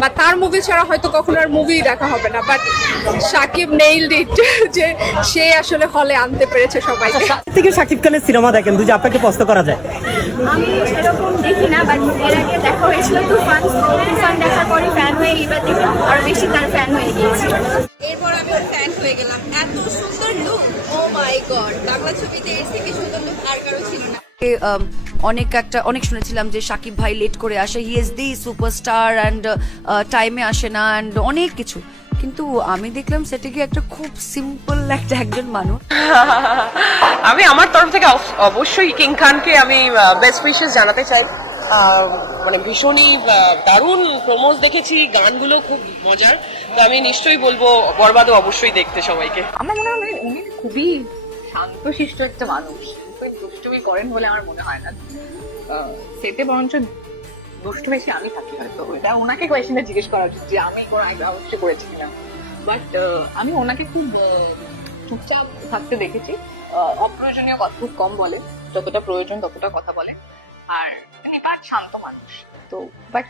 বা তার মুভি ছাড়া হয়তো কখনো আর মুভি দেখা হবে না বাট সাকিব নেইলড ইট যে সে আসলে হলে আনতে পেরেছে সবাইকে। থেকে সাকিব খানের সিনেমা দেখেন দুই আপনাকে প্রশ্ন করা যায়। আমি সেরকম দেখি না বাট এর আগে দেখা হয়েছিল তুফান তুফান দেখার পরে ফ্যান হয়ে এবার দেখে আরও বেশি তার ফ্যান হয়ে গিয়েছি এরপর আমি ওর ফ্যান হয়ে গেলাম। এত সুন্দর look oh my god Bangla ছবিতে এর থেকে সুন্দর লুক আর কারও ছিল না। অনেক একটা অনেক শুনেছিলাম যে সাকিব ভাই লেট করে আসে। He is the superstar and টাইমে আসে না অ্যান্ড অনেক কিছু। কিন্তু আমি দেখলাম সেটা কি একটা খুব সিম্পল একটা একজন মানুষ। আমি আমার তরফ থেকে অব- অবশ্যই কিং খানকে আমি বেস্ট উইশেস জানাতে চাই। মানে ভীষণই দারুণ প্রমোজ দেখেছি গানগুলো খুব মজার। তো আমি নিশ্চয়ই বলব বরবাদও অবশ্যই দেখতে সবাইকে। আমার মনে হয় উনি খুবই শান্তশিষ্ট একটা মানুষ। খুবই দুষ্টুমি করেন বলে আমার মনে হয় না। সেতে বরঞ্চ দুষ্ট বেশি আমি থাকি হয়তো। এটা ওনাকে কোয়েশ্চেনটা জিজ্ঞেস করা উচিত যে আমি কোনো অবশ্যই করেছি কিনা। বাট আমি ওনাকে খুব চুপচাপ থাকতে দেখেছি। অপ্রয়োজনীয় কথা খুব কম বলে। যতটা প্রয়োজন ততটা কথা বলে। আর নিপাট শান্ত মানুষ। তো বাট